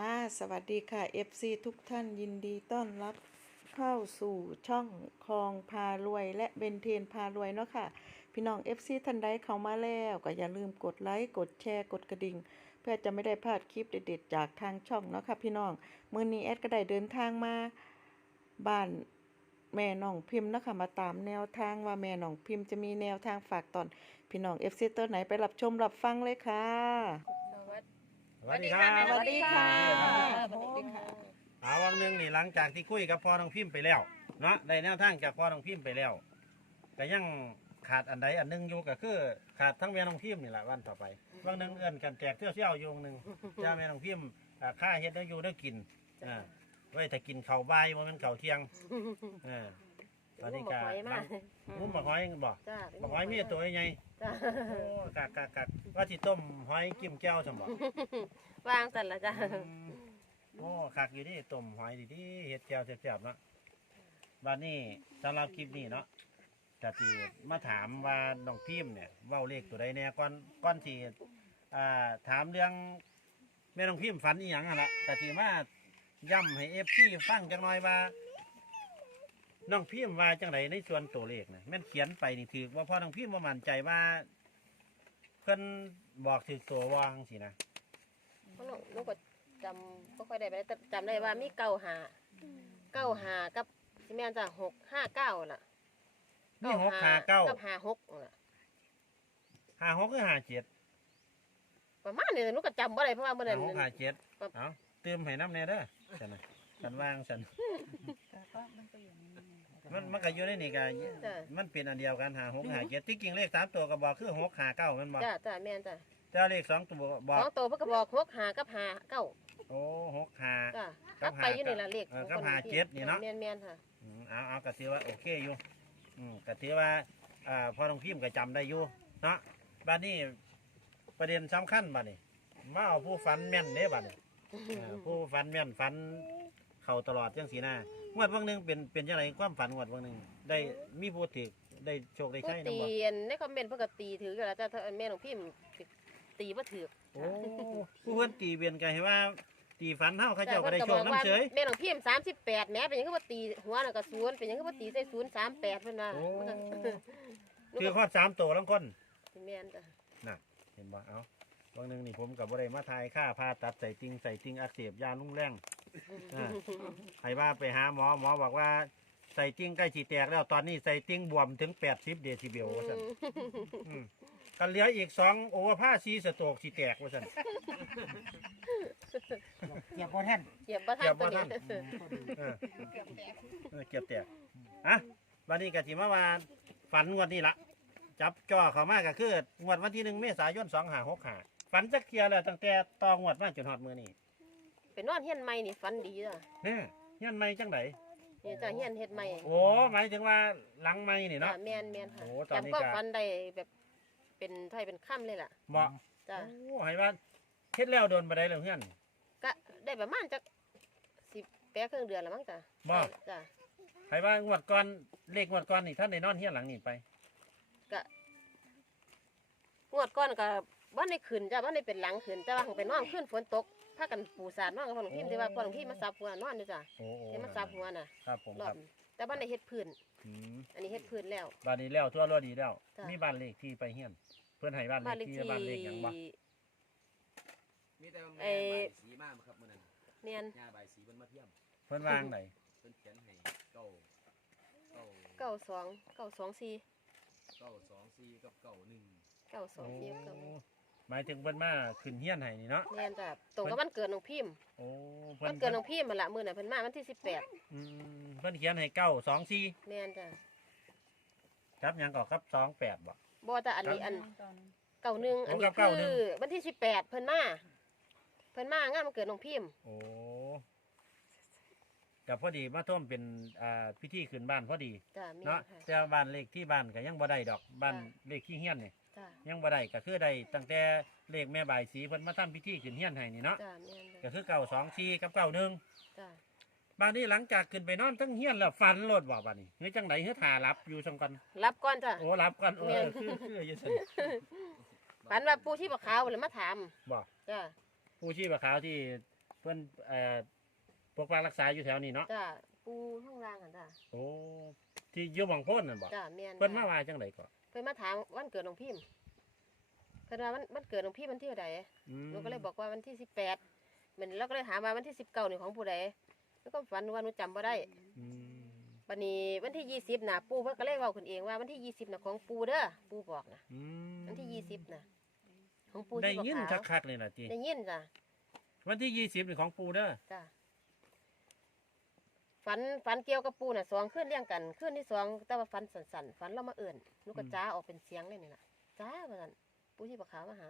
ค่ะ สวัสดีค่ะ FC ทุกท่านยินดีต้อนรับเข้าสู่ช่องคลองพารวย และเบนเทนพารวยเนาะค่ะ พี่น้อง FC ท่านใดเข้ามาแล้วก็อย่าลืมกดไลค์ กดแชร์ กดกระดิ่ง เพื่อจะไม่ได้พลาดคลิปเด็ดๆ จากทางช่องเนาะค่ะพี่น้องมื้อนี้แอดก็ได้เดินทางมาบ้านแม่น้องพิมพ์เนาะคะมาตามแนวทางว่าแม่น้องพิมพ์จะมีแนวทางฝากตอน พี่น้อง FC ตัวไหนไปรับชมรับฟังเลยค่ะ สวัสดีครับสวัสดีค่ะสวัสดีค่ะเอาวันหนึ่งนี่หลังจากที่คุยกับพ่อน้องพิมพ์ไปแล้วเนาะได้แนวทางจากพ่อน้องพิมพ์ไปแล้วก็ยังขาดอันใดอันหนึงอยู่ก็คือ ขาดทั้งแม่น้องพิมพ์นี่แหละวันต่อไปวันหนึ่งเอื้อนกันแจกเที่ยวเที่ยวๆอยู่วงหนึ่งจ้าแม่น้องพิมพ์อ่าค่าเฮ็ดได้อยู่ได้กินอ่าไว้ถ้ากินข้าวบ่ายว่ามันข้าวเที่ยงอ่า ตอนนี้ก็หอยมากมุ้มบักหอยบ่จ้าบักหอยมีตัวใหญ่จ้าโอ้กักกักกักว่าที่ต้มหอยกิ้มแก้วสมบ่วางสันละจ้าอืมโอ้คักอยู่นี่ต้มหอยดีๆเฮ็ดแจ่วแซ่บๆเนาะบัดนี้สำหรับคลิปนี้เนาะจะสิมาถามว่าน้องพิมพ์เนี่ยเว้าเลขตัวใดแน่ก่อนก่อนที่อ่าถามเรื่องแม่น้องพิมพ์ฝันอีหยังหั่นล่ะก็สิมาย้ำให้ FC ฟังจังหน่อยว่า น้องพิมพ์ว่าจังไดในส่วนตัวเลขนะแม่นเขียนไปนี่ถือว่าพ่อน้องพิมพ์บ่มั่นใจว่า เพิ่นบอกถือตัววาจังสินะเพราะหนูหนูก็จำก็ค่อยได้ไปแต่จำได้ว่ามีเก้าหาเก้าหากับสิแม่นจ้าหกห้าเก้าล่ะมีหกหาเก้ากับหาหกล่ะหาหกคือหาเจ็ดประมาณนี้หนูก็จำบ่ได้เพราะว่าเมื่อหานั้น หกหาเจ็ดครับ เอาเติมให้น้ำแน่เด้อฉันน่ะ ฉันวางฉันมันมันก็อยู่ในนี่กันจ้ามันเป็นอันเดียวกันหาหกหาเจ็ดที่จริงเลขสามตัวก็บอกคือหกหาเก้ามันบอกจ้าจ้าแม่นจ้าแต่เลขสองตัวบอสกองตัวเพิ่นก็บอกหกหากับหาเก้าโอ้หกหา จ้ากักับบไปอยู่นี่ล่ะเลขเออกับหาเจ็ดนี่เนาะ แม่นแม่นค่ะ อืมเอาเอากะถือว่าโอเคอยู่อืมกะถือว่าอ่าพอต้องพิมพ์ก็จำได้อยู่เนาะบ้านนี้ประเด็นสำคัญบ้านนี้มาเอาผู้ฝันแม่นเด้บ้านนี้อ่าผู้ฝันแม่นฝัน เข้าตลอดจังสีหน้างวดวันหนึ่งเป็นเป็นยังไงความฝันงวดวันหนึ่งได้มีผู้ถือได้โชคได้ผู้ใช้นะตีบ่อันในคอมเมนต์เพิ่นก็ตีถือกันแล้วจ้าถ้าแม่ของพิมพ์ตีบ่ถือโอ้ผู้เพิ่นตีเบียนกันให้ว่า ตีฝันเฮาเขาเจ้าก็ได้โชคน้ำเฉย แม่น้องพิมพ์สามสิบแปดแหม่เป็นหยังก็บ่ตีหัวน่ะก็ศูนย์เป็นหยังก็บ่ตีใส่ศูนย์สามแปดเพิ่นว่าโอ้มันก็คือข้อสามตัวลังคนแม่นจ้ะน่ะ เห็นบ่เอาวันหนึ่งนี่ผมกับบ่ได้มาทายค่าผ่าตัดใส่ติงใส่ติงอักเสบยาลุ่งแรง อ่าให้ว่าไปหาหมอหมอบอกว่าใส่ติงใกล้ฉีแตกแล้วตอนนี้ใส่ติงบวมถึง80เดซิเบลว่าซั่นอืมกันเหลืออีกสองโอเวอร์ผ้าซีสโตรกสีแตกว่าสันเก็บบ่ท่านเหยียบบ่ทันเก็บตัวบ่ทันี้นเออเออเก็บแตกอะวันนี้กะจิมาว่าฝันงวดนี้ละจับจ่อเขามากก็คืองวดวันที่หนึ่งเมษายนสองหาหกหาฝันจักเทียแล้วตั้งแต่ตองวดมาจนหอดมือนี่ เป็นนอนเฮียนใหม่นี่ฝันดีจ้ะเนี่ยยันไม่จังไดนี่จ้ะเฮียนเฮ็ดใหม่โอ้หมายถึงว่าหลังไม่นี่จ้ะเนาะแม่นแม่นค่ะโอ้ตอนนี้จำก็ก็ฝันได้แบบเป็นถ้อยเป็นค่ำเลยล่ะบอกจ้ะโอ้ให้ว่าเฮ็ดแล้วโดนมาได้แล้วเพื่อนก็ได้ประมาณจักสิบแปดครึ่งเดือนแล้วมั้งจ้ะบ่ จ้ะให้ว่างวดก่อนเลขงวดก่อนนี่ท่านได้นอนเฮียนหลังนี่ไปก็งวดก่อนก็บ่ได้ขึ้นจ้ะบ่ได้เป็นหลังขึ้นแต่ว่าไปนอนขึ้นฝนตก พากันปูสาดนอนกับพ่อหลวงพิมพ์ที่ว่าพ่อหลวงพิมพ์มาซับหัวนอนอยู่จ้ะโอ้โอ้ที่มาซับหัวน่ะครับผมรอครับบแต่บ้านในเฮ็ดพื้น อืมอันนี้เฮ็ดพื้นแล้ว บ้านนี้แล้วทั่วรวดีแล้ว จ้ะ มีบ้านเลขที่ไปเฮียน เพื่อนให้บ้านเลบ้านขเลขที่ที่บ้านเลขหยังบ่มีแต่เอ่แม่อใบายสีมากครับมื้อนั้นเนียนย่าใบายสีเพิ่นมาเทียมเพื่อนวางไหนเพิ่นเขียนให้เก้าเก้าเก้าสองเก้าสองสี่เก้าสองสี่กับเก้าหนึ่งเก้าสองสี่เก้า หมายถึงเพื่อนมาขึ้นเฮียนให้นี่เนาะเนียนจ้ะตรงกับวันเกิดน้องพิมพ์โอ้เพื่อวันนเกิดน้องพิมพ์มาละมื้อน่ะเพิ่นมาวันที่สิบแปดอืมเพื่อนเขียนให้เก้าสองสี่เนียนจ้ะครับหยังก่อครับสองแปดบ่ บ่แต่อันนี้อัน เก้าหนึ่งอันโอ้กันี้บเก้าหนึ่คืง อวันที่สิบแปดเพิ่นมาเพิ่นมางานวันเกิดน้องพิมพ์โอ้กับพอดีมาท่วมเป็นอ่าพิธีขึ้นบ้านพอดี จ้ะแม่นเนาะค่ะ แต่บ้านเลขที่บ้านก็ยังบ่ได้ดอกบ้านจ้ะ เลขที่เฮียนนี่ จ้ะยังบ่ได้ก็คือได้ตั้งแต่เลขแม่บายสีเพิ่นมาทำพิธีขึ้นเฮียนให้นี่เนาะจ้ะแม่นก็จ้ะคือเก่าสองสี่กับเก่าหนึ่งจ้ะบานนี้หลังจากขึ้นไปนอนทั้งเฮียนแล้วฟันโลดบ่บานี้เฮ้ยจังไดเฮ้ยถ่ารับอยู่สองกันรับก่อนจ้ะ โอ้รับกันเอแม่อน คือคืออยู่ซั่นฝันว่าปู่ชีพขาวเลยมาถามบ่จ้ะผู้ชีพขาวที่เพิ่นเอ่อปกปักรักษาอยู่แถวนี้เนาะจ้าปูห้องล่างกันจ้าโอ้ที่อยู่หม่องโพ้นนั่นบ่จ้าแม่นเพิ่นมาว่าจังไดก่อนเพิ่นมาถามวันเกิดน้องพิมพ์เพิ่นว่าวันวันเกิดน้องพิมพ์วันที่เท่าใดอืมหนูก็เลยบอกว่าวันที่สิบแปดเหมือนเราก็เลยถามว่าวันที่สิบเก้านี่ของผู้ใดแล้วก็ฝันว่าหนูจำบ่ได้อืมวันนี้วันที่ยี่สิบน่ะปูเพิ่นก็เลยเว้าขึ้นเองว่าวันที่ยี่สิบน่ะของปูเด้อปูบอกนะอืมวันที่ยี่สิบน่ะของปูได้ที่บอกยินขาวคักๆเลยล่ะจีได้ยินจ้ะวันที่ยี่สิบนี่ของปูเด้อจ้ะ ฝันฝันเกี่ยวกับปูน่ะสองขึ้นเรียงกันขึ้นที่สองแต่ว่าฝันสั่นๆฝันเรามาเอื่นหนูก็จ้าออกเป็นเสียงเลยนี่ล่ะจ้าว่าซั่นปูที่บอกขาวมาหา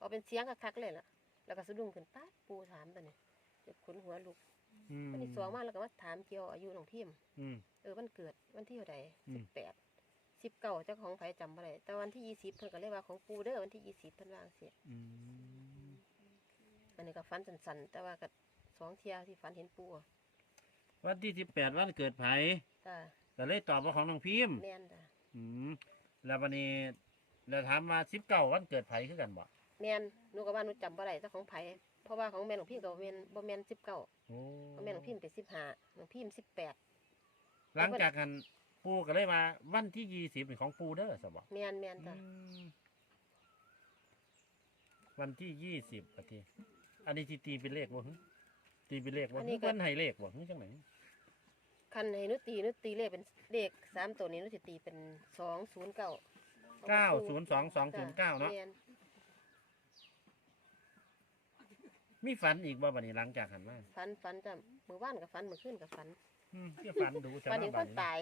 ออกเป็นเสียงคักๆเลยล่ะ แล้วก็สะดุ้งขึ้นป๊าดปูถามตัวนี้เจ็บขนหัวลุกอืมวันที่สองมาแล้วก็มาถามเกี่ยวอายุน้องพิมพ์อืม เออวันเกิดวันที่เท่าใดอืสิม บแปดสิบเก้าเจ้าของไผจำบ่ได้แต่วันที่ยี่สิบเพิ่นก็เลยว่าของปูเด้อวันที่ยี่สิบเพิ่นว่าจังซี่ อืมอันนี้ก็ฝันสันๆ แต่ว่าก็สองเที่ยที่ฝันเห็นปูอะ วันที่สิบแปดวันเกิดไผจ้าก็เลยตอบว่าของน้องพิมพ์แม่นจ้ะอืมแล้ววันนี้แล้วถามมาสิบเก้าวันเกิดไผคือกันบ่แม่นหนูก็ว่าหนูจำบ่ได้เจ้าของไผเพราะว่าของแม่หลวงพี่ก็บ่แม่นบ่แม่นสิบเก้าโอ้ของแม่หลวงพี่เป็นสิบห้าหลวงพี่สิบแปดหลังจากกันปูก็เลยมาวันที่ยี่สิบนี่ของปูเด้อสบแม่นแม่นจ้ะวันที่ยี่สิบปฏิอันนี้ที่ตีเป็นเลขบ่หึ ตีเป็นเลขบ่หึเพิ่นให้เลขบ่หึจังไหนคันให้หนูตีหนูตีเลขเป็นเลขสามตัวนี้หนูสิตีเป็นสองศูนย์เก้าเก้าศูนย์สองสองศูนย์เก้าเนาะแม่นมีฝันอีกบ่บัดนี้หลังจากหันมาฝันฝันจ้ะมื้อวานกับฝันมื้อคืนกับฝันอืมคือฝันดูจะฝันมาเห็นคบัดนนี้ ตาย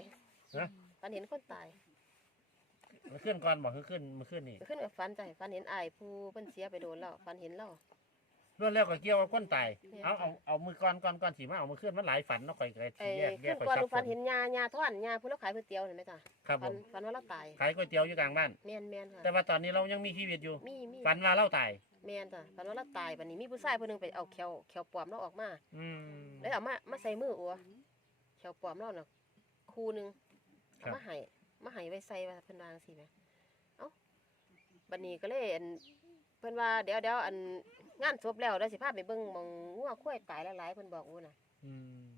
ฮะฝันเห็นคนตายมาขึ้นก่อนบ่คือขึ้นมาขึ้นนี่มื้อคืนกับฝันจ้ะฝันเห็นอ้ายผู้เพิ่นเสียไปโดนแล้วฝันเห็นแล้ว รวดแล้วก็เกี่ยวกับคนตายเนี่ยเอาเอาเอามือก่อนก่อนก่อนสิมาเอามือขึ้นมันหลายฝันเนาะข่อยก็เลยไอ้แยกแยขึ้กนข่อยก่อนหซันูบฝันซ้เห็นยายาท่อนยาผู้แล้วขายก๋วยเตี๋ยวเห็นไหมจ้ะครับผฝันมฝันว่าเราตายขายก๋วยเตี๋ยวอยู่กลางบ้าน แม่นแม่นค่ะแต่ว่าตอนนี้เรายังมีชีวิตอยู่ มีมีฝันว่าเราตาย แม่นจ้ะฝันว่าเราตายบัดนี้มีผู้ชายคนหนึงไปเอาแขวแขวปลอมเราออกมา อืม แล้วเอามามาใส่มืออัวแขวปลอมเราน่ะคู่หนึงครัเอาบ มาให้มาให้ไว้ใส่ว่าเพิ่นวาจังซี่แหมเอ้าบัดนี้ก็เลยอันเพิ่นว่าเดี๋ยวเดี๋ยวอัน งานศพแล้วแล้วสิพาไปเบิ่งมองงัวงควายตายหลายๆคนบอกอู้น่ะอืม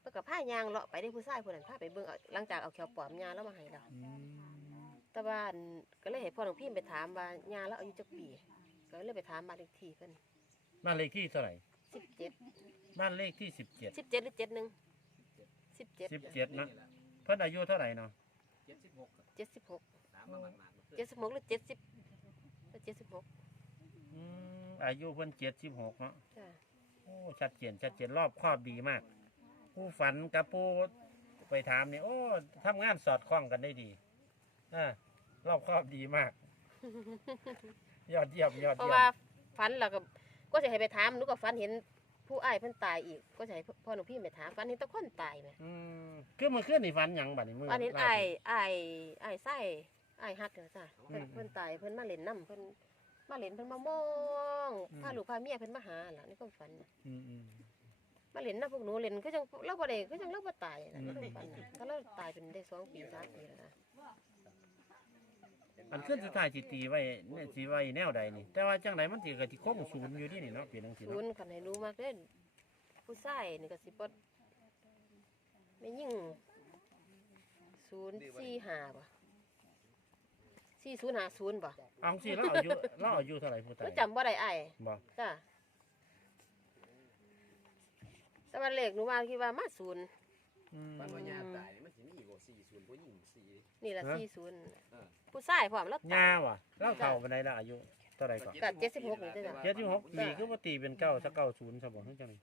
เพิ่นก็พายางเลาะไปได้ผู้ชายผู้นั้นพาไปเบิ้งอาหลังจากเอาแขวปลอมยาแล้วมาให้เราแต่ว่านก็เลยให้พ่อหลวงพี่ไปถามว่ายาแล้วอายุจะปีก็เลยไปถามบ้านเลขที่เพิ่นบ้านเลขที่เท่าไหร่ 17 บ้านเลขที่สิบเจ็ด17หรือ71 17 สิบเจ็ดนะเพิ่นอายุเท่าไหร่เนาะเจ็ดสิบหกครับ76 สามมาหมากๆเลย76หรือ70 อายุเพิ่นเจ็ดสิบหกเนาะจ้ะโอ้ชัดเจนชัดเจนรอบครอบดีมาก ผู้ฝันกับผู้ไปถามนี่โอ้ทำงานสอดคล้องกันได้ดีอ่ารอบครอบดีมาก ยอดเยี่ยมยอดเพราะเยี่ยว่ามฝันเราก็ก็จะให้ไปถามหนูก็ฝันเห็นผู้อ้ายเพิ่นตายอีก ก็จะให้พ่อหลวงพี่ไปถามฝันเห็นแตะคนตายไหมอืมคือเมื่อคืนนี่ฝันหยังบัดนี้มือฝันเห็นล่าอ้ายสุดอ้ายอ้ายไส้อ้ายฮักเด้อจ้ะเพิ่นอืม เพิ่นตายเพิ่นมาเล่นน้ำเพิ่น มาเล่นเพิ่นมามองอืม พาลูกพาเมียเพิ่นมาหาล่ะในความฝันน่ะอืมอืม มาเล่นน้ำพวกหนูเล่นก็จังเราบ่ได้ก็จังเราบ่ตายน่ะอืมในความฝันน่ะก็เราตายเป็นได้สองปีสามปีแล้วนะอันขึ้นสุดท้ายสิตีไว้เนี่ยสิไว้แนวใดนี่ แต่ว่าจังไดมันสิก็สิคงศูนย์อยู่นี่นี่เนาะเป็นจังซี่ศูเนาะนย์คันให้รู้มากเด้อผู้ชายนี่ก็สิบ่ไม่ยิ่งศูนย์ สี่ห้าบ่สี่ศูนย์ห้าศูนย์บ่เอาสิเราอายุเราอายุเท่าไหร่ผู้ตาหนูยจำบ่ได้อ้ายบ่จ้ะแต่ว่าเลขหนูว่าคิดว่ามาศูนย์อืม บ้านว่ายาตายนี่มันสิมีบ่สี่ศูนย์ผู้หญิงสี่นี่ละฮะ สี่ศูนย์เออผู้ชายพร้อมแล้วยาว่ะเราเฒ่าปานใดละอายุเท่าไหร่ก่อนก็เจ็ดสิบหกนี่จ้ะเจ็ดสิบหกปีคือบ่ตีเป็นเก้าสักเก้าศูนย์ซะบ่คือจังได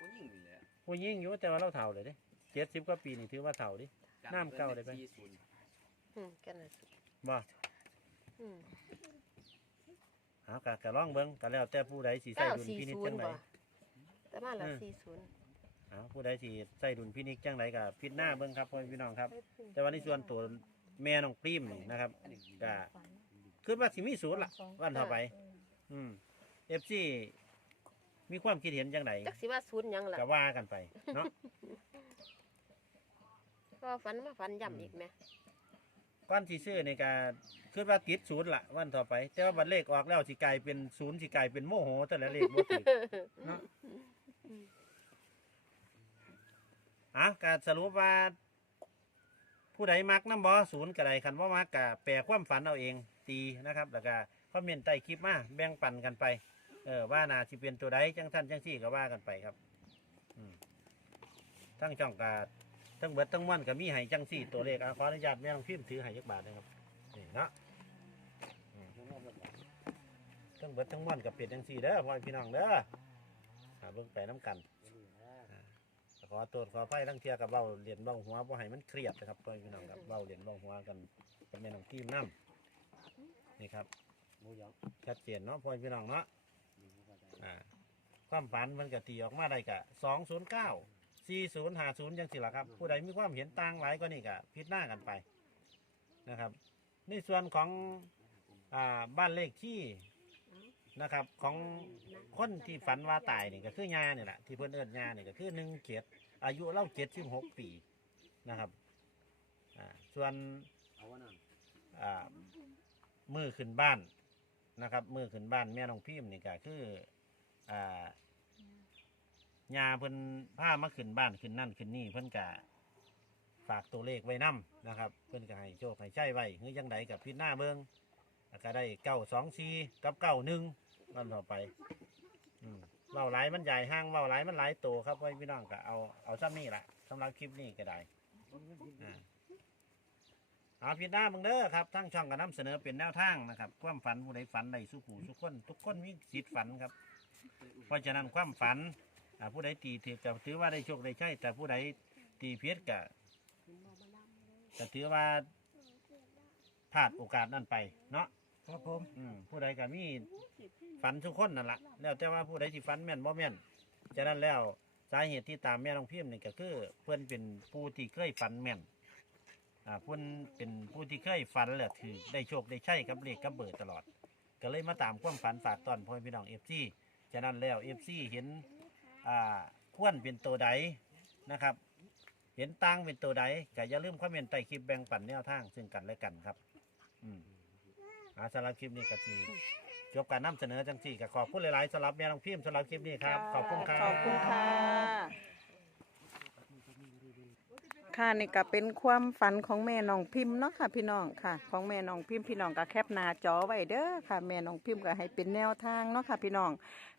ผู้หญิงนี่แหละผู้ยิ่งอยู่แต่ว่าเราเฒ่าเลยเด้เจ็ดสิบกว่าปีนี่ถือว่าเฒ่าดิ น้ำเก่าได้ไหม สี่ศูนย์อืมกันน่ะ บ่อืมเอากะกะลองเบิ่งก็แล้วแต่ผู้ใดสิใส่เก้าดุลสี่พินิจศูนจัย์งได บ่แต่มาละเออสี่ศูนย์เอาผู้ใดสิใส่ดุลพินิจจังไดก็พิจารณาเบิ่งครับพ่อพี่น้องครับ แต่ว่าในส่วนตัวแม่น้องปรีมนี่นะครับก็คือว่าสิมีศูนย์ล่ะวันต่อไป อืม FC มีความคิดเห็นจังไดจักสิว่าศูนย์หยังล่ะก็ว่ากันไปเนาะ ก็ฝันมาฝันย่ำอีกไหม ก่อนสิซื้อในการคือว่าติดศูนย์ละวันต่อไป แต่ว่าบัตรเลขออกแล้วสิกลายเป็นศูนย์สิกลายเป็นโมโหแต่ละเลขบ่ถูกเนาะอะก็สรุปว่า ผู้ใดมักน้ำบอศูนย์กระไดคันว่ามักกะแปลความฝันเอาเองตีนะครับ แล้วก็คอมเมนต์ใต้คลิปมาแบ่งปันกันไปเออว่านาสิเป็นตัวใดจังท่านจังสี่ก็ว่ากันไปครับอืมทั้งช่องกา ทั้งเบิดทั้งม้วนก็มีให้จังสี่ตัวเลขอะขออนุญาตแม่ลองพิมพ์ถือให้ยักบาทนะครับนี่เนาะอืมทั้งเบิดทั้งม้วนก็เป็นจังสี่เด้อพ่อพี่น้องเด้อหาเบิ่งไปน้ำกัน ขอตัวจขอไฟทั้งเทียกับเบาเหรียญเบ้าหัวบ่ให้มันเครียดนะครับพ่อพี่น้องครับเบาเหรียญเบ้าหัวกันกับแม่น้องทีมน้ำนี่ครับชัดเจนเนาะพ่อพี่น้องเนาะอ่าความฝันมันก็ตีออกมาได้กะสองศูนย์เก้า สี่ศูนย์หาศูนย์ยังสิละครับ ผู้ใดมีความเห็นต่างหลายก็นี่กะพิจารณากันไปนะครับ ในส่วนของอ่าบ้านเลขที่นะครับ ของคนที่ฝันว่าตายนี่ก็คือยาเนี่ยแหละที่เพิ่นเอิ้นยาเนี่ยก็คือหนึ่งเจ็ดอายุเล่าเจ็ดสิบหกปีนะครับอ่าส่วนเอาว่านั่นอ่ามือขึ้นบ้านนะครับ มือขึ้นบ้านแม่น้องพิมพ์นี่ก็คืออ่า ยาเพิ่นผ้ามาขึ้นบ้านขึ้นนั่นขึ้นนี่เพิ่นกะฝากตัวเลขไว้นํนะครับ เพิ่นก็ให้โชคให้ใช้ไว้หรือยังไดกับพิจหน้าเบิงแล้วก็ได้เก้าสองสี่กับเก้าหนึ่งวันต่อไปอืมเว้าหลายมันใหญ่ห้างเว้าหลายมันหลายตัวครับพ่อพี่น้องก็เอาเอาซ้ำนี่แหละสำหรับคลิปนี้ก็ได้อ่า เอาผิดหน้ามึงเด้อครับทั้งช่องก็น้ำเสนอเป็นแนวทางนะครับ ความฝันผู้ใดฝันใดสุขูสุขคน ทุกคนมีสิทธิ์ฝันครับ เพราะฉะนั้นความฝันาผู้ใดตีถือกับถือว่าได้โชคได้ใช่แต่ผู้ใดตีเพี้ยนก็จะถือว่าพลาดโอกาสนั้นไปเนาะครับผมอืมผู้ใดก็มีฝันทุกคนนั่นแหละแล้วแต่ว่าผู้ใดที่ฝันแม่นบ่แม่นฉะนั้นแล้วสาเหตุที่ตามแม่น้องพิมพ์นี่ก็คือ เพื่อนเป็นผู้ที่เคยฝันแม่นอ่าเพิ่นเป็นผู้ที่เคยฝันแล้วถือได้โชคได้ใช่กับเลขกับเบอร์ตลอด ก็เลยมาตามความฝันฝากตอนพ่อพี่น้องเอฟซีฉะนั้นแล้วเอฟซีเห็น อ่าควรเป็นตัวใดนะครับ เห็นตั้งเป็นตัวใดก็อย่าลืมคอมเมนต์ใต้คลิปแบ่งปันแนวทางซึ่งกันและกันครับ อืมอาสำหรับคลิปนี้ก็ทีจบการนำเสนอจังสี่ก็ขอบคุณหลายๆสำหรับแม่น้องพิมพ์สำหรับคลิปนี้ครับ ขอบคุณครับ ขอบคุณค่ะ ค่ะนี่ก็เป็นความฝันของแม่น้องพิมพ์เนาะค่ะ พี่น้องค่ะ ของแม่น้องพิมพ์พี่น้องก็แคปหน้าจอไว้เด้อค่ะ แม่น้องพิมพ์ก็ให้เป็นแนวทางเนาะค่ะ พี่น้อง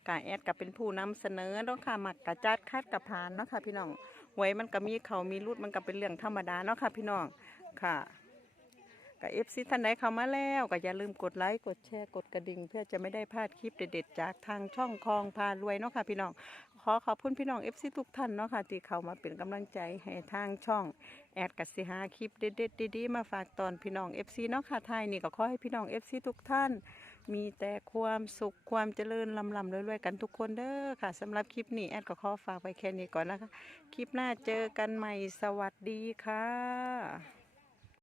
กาแอดก็เป็นผู้นำเสนอเนาะค่ะมักกะจัดคัดกะพานเนาะค่ะ พี่น้องไว้มันก็มีเขามีรูดมันก็เป็นเรื่องธรรมดาเนาะค่ะ พี่น้องค่ะ กับเอฟซีท่านใดเข้ามาแล้วก็อย่าลืมกดไลค์กดแชร์กดกระดิ่ง เพื่อจะไม่ได้พลาดคลิปเด็ดๆ จากทางช่องคลองพารวยเนาะค่ะพี่น้องขอขอบคุณพี่น้องเอฟซีทุกท่านเนาะค่ะที่เข้ามาเป็นกำลังใจให้ทางช่อง แอดกัสิหาคลิปเด็ดๆดีๆมาฝากตอนพี่น้องเอฟซีเนาะค่ะไทยนี่ก็ขอให้พี่น้องเอฟซีทุกท่าน มีแต่ความสุขความเจริญลำลำรวยๆกันทุกคนเด้อค่ะสำหรับคลิปนี้แอดก็ขอฝากไว้แค่นี้ก่อนนะคะคลิปหน้าเจอกันใหม่สวัสดีค่ะ